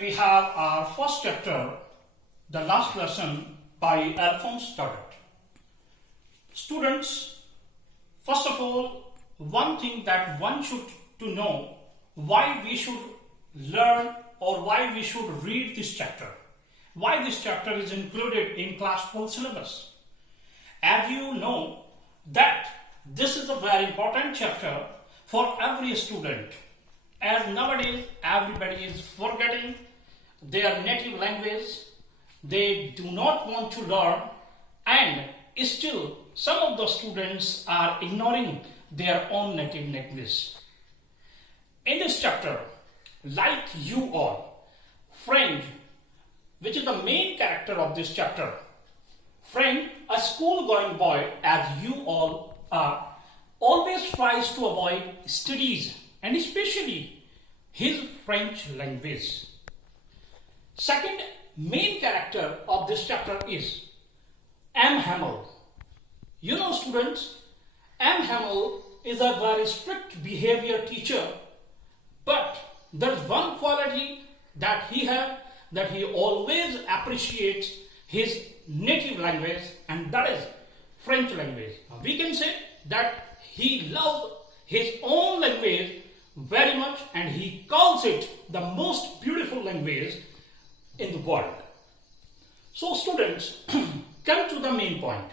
we have our first chapter, the last lesson by Alphonse Daudet. Students, first of all, one thing that one should to know why we should learn or why we should read this chapter. Why this chapter is included in class 12 syllabus. As you know that this is a very important chapter for every student, as nowadays everybody is forgetting their native language, they do not want to learn, and still some of the students are ignoring their own native language. In this chapter, like you all, friend, which is the main character of this chapter, friend, a school-going boy as you all are, always tries to avoid studies and especially his French language. Second main character of this chapter is M. Hamel. You know, students, M. Hamel is a very strict behavior teacher, but there's one quality that he has, that he always appreciates his native language, and that is French language. We can say that he loves his own language very much and he calls it the most beautiful language in the world. So students, come to the main point.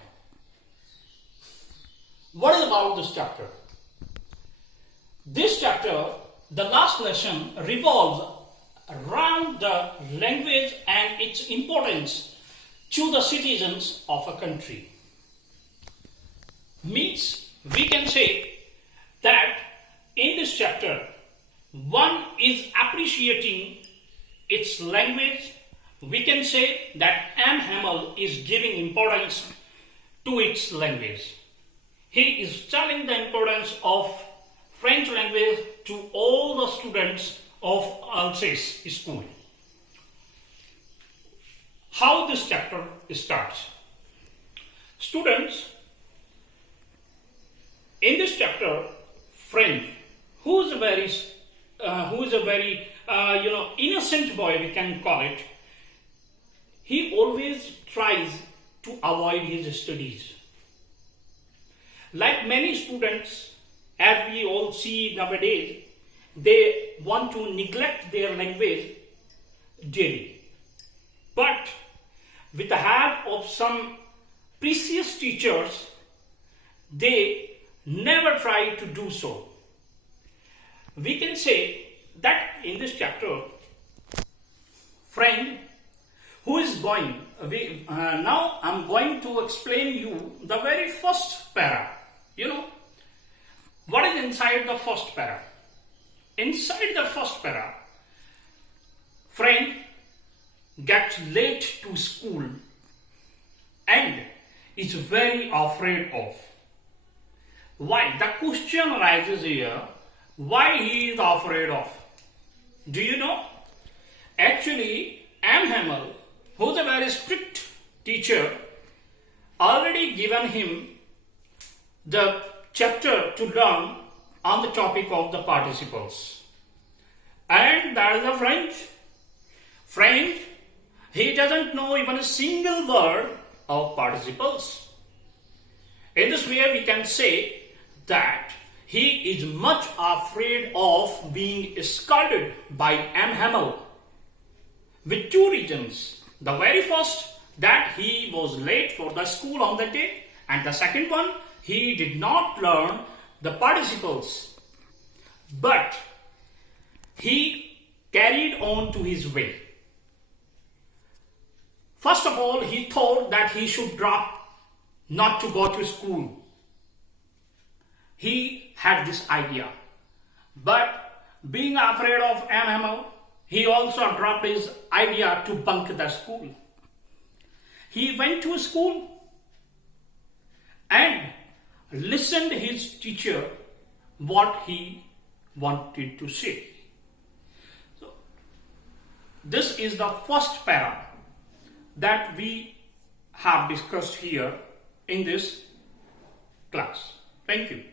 What is about this chapter? This chapter, the last lesson, revolves around the language and its importance to the citizens of a country. Means we can say that in this chapter, one is appreciating its language. We can say that M. Hamel is giving importance to its language. He is telling the importance of French language to all the students of Alsace school. How this chapter starts? Students, in this chapter, friend, who is a very innocent boy, we can call it, he always tries to avoid his studies. Like many students, as we all see nowadays, they want to neglect their language daily. But with the help of some precious teachers, they never try to do so. We can say that in this chapter, friend, who is going, now I'm going to explain you the very first para. You know, what is inside the first para? Inside the first para, friend gets late to school and is very afraid of. Why? The question arises here, why he is afraid of? Do you know? Actually, M. Hamel, who is a very strict teacher, already given him the chapter to learn on the topic of the participles. And that is the French. French, he doesn't know even a single word of participles. In this way, we can say that he is much afraid of being scolded by M. Hamel with two reasons. The very first, that he was late for the school on that day, and the second one, he did not learn the participles. But he carried on to his way. First of all, he thought that he should drop not to go to school. He had this idea. But being afraid of M. Hamel, he also dropped his idea to bunk the school. He went to school and listened to his teacher what he wanted to say. So, this is the first para that we have discussed here in this class. Thank you.